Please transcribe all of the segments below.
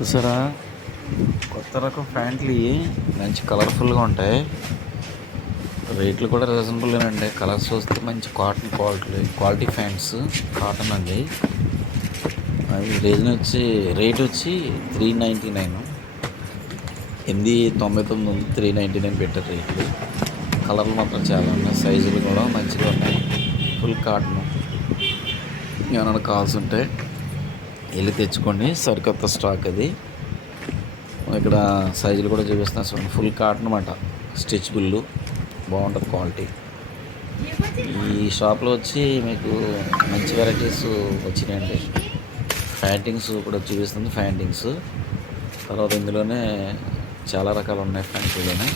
చూసారా? కొత్త రకం ప్యాంట్లు మంచి కలర్ఫుల్గా ఉంటాయి. రేట్లు కూడా రీజనబుల్గానండి కలర్స్ వస్తే మంచి cotton quality quality pants cotton అండి. అది రీజన్ వచ్చి రేట్ వచ్చి త్రీ నైంటీ నైన్ ఎనిమిది తొంభై తొమ్మిది ఉంది త్రీ నైంటీ నైన్ పెట్టారు రేట్లు. కలర్లు మాత్రం చాలా ఉన్నాయి. సైజులు కూడా మంచిగా ఉన్నాయి. ఫుల్ కాటన్ ఏమైనా కావాల్సి ఉంటే వెళ్ళి తెచ్చుకోండి. సరికొత్త స్టాక్ అది. ఇక్కడ సైజులు కూడా చూపిస్తున్నా చూడండి. ఫుల్ కాటన్ అనమాట స్టిచ్బుల్ బాగుంటుంది క్వాలిటీ ఈ షాప్లో వచ్చి మీకు మంచి వెరైటీస్ వచ్చినాయండి. ఫ్యాంటింగ్స్ కూడా చూపిస్తుంది ఫ్యాంటింగ్స్ తర్వాత ఇందులోనే చాలా రకాలు ఉన్నాయి ఫ్యాంటీలోనే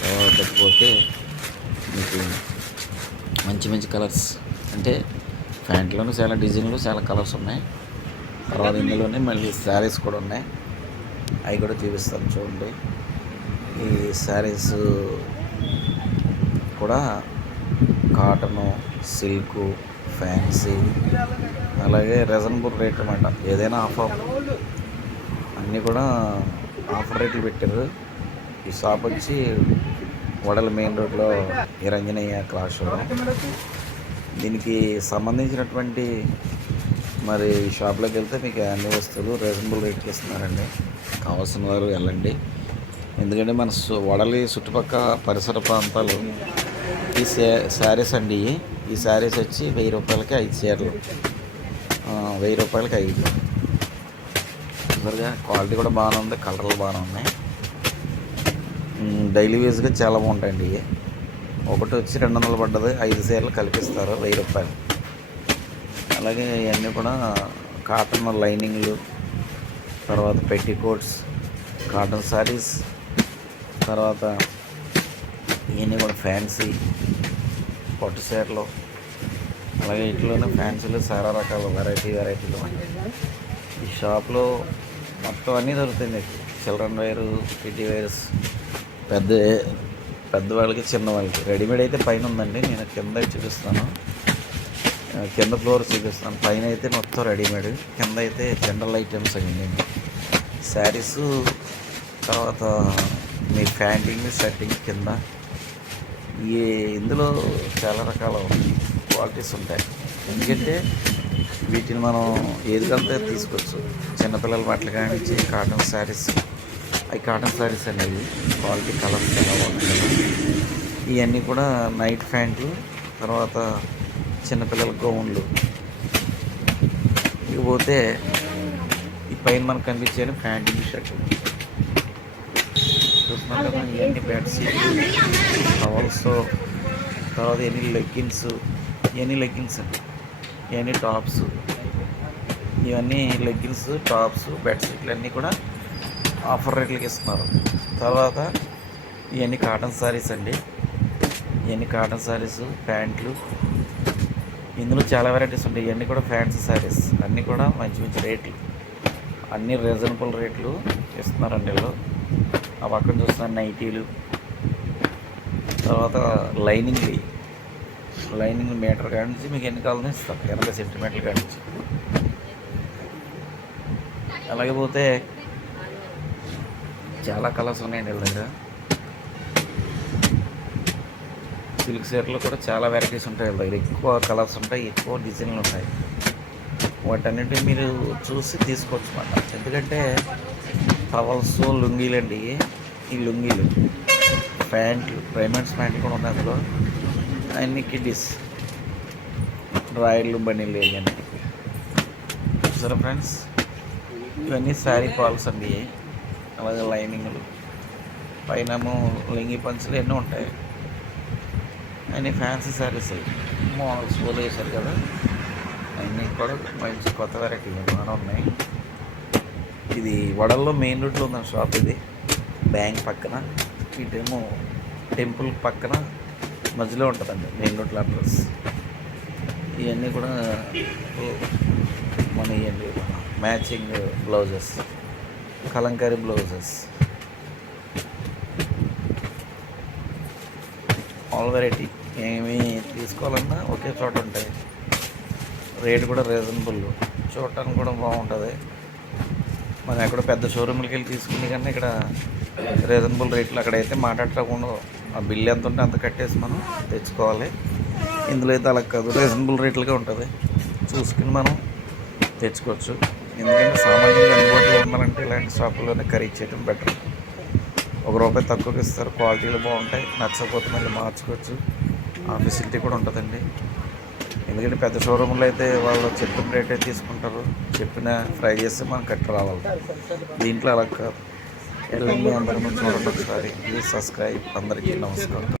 తర్వాత పోతే మీకు మంచి మంచి కలర్స్ అంటే ప్యాంట్లోనే చాలా డిజైన్లు చాలా కలర్స్ ఉన్నాయి. తర్వాత ఇందులోనే మళ్ళీ శారీస్ కూడా ఉన్నాయి. అవి కూడా చూపిస్తాను చూడండి. ఈ శారీస్ కూడా కాటను సిల్కు ఫ్యాన్సీ అలాగే రీజనబుల్ రేట్ అనమాట ఏదైనా ఆఫర్. అన్నీ కూడా ఆఫర్ రేట్లు పెట్టారు. ఈ షాప్ వచ్చి వడల మెయిన్ రోడ్లో నిరంజనయ్య క్లాస్ షోరూమ్ దీనికి సంబంధించినటువంటి మరి షాప్లోకి వెళ్తే మీకు అన్ని వస్తువులు రీజనబుల్ రేట్కి ఇస్తున్నారండి. కావాల్సిన వారు వెళ్ళండి. ఎందుకంటే మన సు- వడలి చుట్టుపక్కల పరిసర ప్రాంతాలు ఈ శా- శారీస్ అండి ఈ శారీస్ వచ్చి వెయ్యి రూపాయలకి ఐదు చీరలు. వెయ్యి రూపాయలకి ఐదు. తొందరగా క్వాలిటీ కూడా బాగానే ఉంది కలర్లు బాగానే ఉన్నాయి. డైలీ వేస్గా చాలా బాగుంటాయండి ఇవి. ఒకటి వచ్చి రెండు వందలు పడ్డది ఐదు చీరలు కల్పిస్తారు వెయ్యి రూపాయలు. అలాగే ఇవన్నీ కూడా కాటన్ లైనింగ్లు తర్వాత పెట్టికోట్స్ కాటన్ శారీస్ తర్వాత ఇవన్నీ కూడా ఫ్యాన్సీ పట్టు చీరలు. అలాగే ఇంట్లోనే ఫ్యాన్సీలు చాలా రకాల వెరైటీ వెరైటీలు ఉన్నాయి ఈ షాప్లో మొత్తం అన్నీ దొరుకుతాయి చిల్డ్రన్ వేరు కిటీ వైర్స్ పెద్ద పెద్దవాళ్ళకి చిన్నవాళ్ళకి. రెడీమేడ్ అయితే పైన ఉందండి. నేను కింద చూపిస్తాను. కింద ఫ్లోర్ చూపిస్తాను. పైన అయితే మొత్తం రెడీమేడ్ కింద అయితే జనరల్ ఐటమ్స్ అండి శారీస్ తర్వాత మీ ప్యాంటింగ్ షర్టింగ్ కింద. ఈ ఇందులో చాలా రకాల క్వాలిటీస్ ఉంటాయి. ఎందుకంటే వీటిని మనం ఏదికంతా తీసుకోవచ్చు. చిన్నపిల్లల బట్టలు కానించి కాటన్ శారీస్ అవి కాటన్ శారీస్ అనేవి. క్వాలిటీ కలర్స్ చాలా బాగుంటాయి. ఇవన్నీ కూడా నైట్ ప్యాంట్లు. తర్వాత చిన్నపిల్లల గౌన్లు ఇకపోతే ఈ పైన మనకు కనిపించే ప్యాంటింగ్ షర్ట్. చూస్తున్నారు కదా ఇవన్నీ బెడ్షీట్లు టవల్స్ తర్వాత ఎన్ని లెగ్గిన్స్ ఇవన్నీ లెగ్గిన్స్ అండి ఇవన్నీ టాప్స్ ఇవన్నీ లెగ్గిన్స్ టాప్స్ బెడ్షీట్లు అన్నీ కూడా ఆఫర్ రేట్లకి ఇస్తున్నారు. తర్వాత ఇవన్నీ కాటన్ శారీస్ అండి. ఇవన్నీ కాటన్ శారీస్ ప్యాంట్లు ఇందులో చాలా వెరైటీస్ ఉంటాయి. ఇవన్నీ కూడా ఫ్యాన్సీ శారీస్ అన్నీ కూడా మంచి మంచి రేట్లు. అన్నీ రీజనబుల్ రేట్లు ఇస్తున్నారండి వీళ్ళు. ఆ పక్కన చూస్తున్న నైటీలు. తర్వాత లైనింగ్ లైనింగ్ మీటర్ కాడి నుంచి మీకు ఎన్ని కావాలని ఇస్తాం. ఎనభై సెంటీమీటర్ల కాడి నుంచి. అలాగే పోతే చాలా కలర్స్ ఉన్నాయండి వీళ్ళ దగ్గర. సిల్క్ చీరలో కూడా చాలా వెరైటీస్ ఉంటాయి దగ్గర. ఎక్కువ కలర్స్ ఉంటాయి ఎక్కువ డిజైన్లు ఉంటాయి. వాటన్నిటి మీరు చూసి తీసుకోవచ్చు అన్నమాట. ఎందుకంటే టవల్స్ లుంగీలు అండి. ఈ లుంగీలు ప్యాంట్లు రైమండ్స్ ప్యాంట్లు కూడా ఉన్నాయి అందులో. అన్ని కిడ్డీస్ రాయళ్ళు బనీలు ఇవన్నీ చూసారా ఫ్రెండ్స్ ఇవన్నీ శారీ పాల్స్ అండి. అలాగే లైనింగ్లు. పైన లింగి పంచులు ఎన్నో ఉంటాయి. అన్ని ఫ్యాన్సీ శారీస్ మామూలు కూడా వేశారు కదా. అన్నీ కూడా మంచి కొత్త వెరైటీ బాగానే ఉన్నాయి. ఇది వడల్లో మెయిన్ రోడ్లో ఉన్న షాప్ ఇది. బ్యాంక్ పక్కన. ఇటేమో టెంపుల్ పక్కన మధ్యలో ఉంటుందండి మెయిన్ రోడ్లో అడ్రస్. ఇవన్నీ కూడా మన ఇవన్నీ matching blouses Kalamkari blouses. All variety ఏమి తీసుకోవాలన్నా ఒకే చోట ఉంటాయి. రేట్ కూడా రీజనబుల్. చూడటానికి కూడా బాగుంటుంది. మనం ఎక్కడ పెద్ద షోరూమ్లకి వెళ్ళి తీసుకునే కానీ ఇక్కడ రీజనబుల్ రేట్లు అక్కడైతే మాట్లాడకుండా ఆ బిల్ ఎంత ఉంటే అంత కట్టేసి మనం తెచ్చుకోవాలి. ఇందులో అయితే అలా కాదు. రీజనబుల్ రేట్లుగా ఉంటుంది. చూసుకుని మనం తెచ్చుకోవచ్చు. ఎందుకంటే సామాన్యంగా అందుబాటులో ఉండాలంటే ఇలాంటి షాపుల్లోనే ఖరీదు చేయడం బెటర్. ఒక రూపాయి తక్కువకి ఇస్తారు. క్వాలిటీలు బాగుంటాయి. నచ్చకపోతే మళ్ళీ మార్చుకోవచ్చు. ఆ ఫెసిలిటీ కూడా ఉంటుందండి. ఎందుకంటే పెద్ద షోరూంలో అయితే వాళ్ళు చెప్పిన రేటే తీసుకుంటారు. చెప్పిన ఫ్రై చేస్తే మనం కట్టి రావాలి. దీంట్లో అలా కాదు. వెళ్ళండి అందరం చూడండి ఒకసారి. ప్లీజ్ సబ్స్క్రైబ్ అందరికీ నమస్కారం.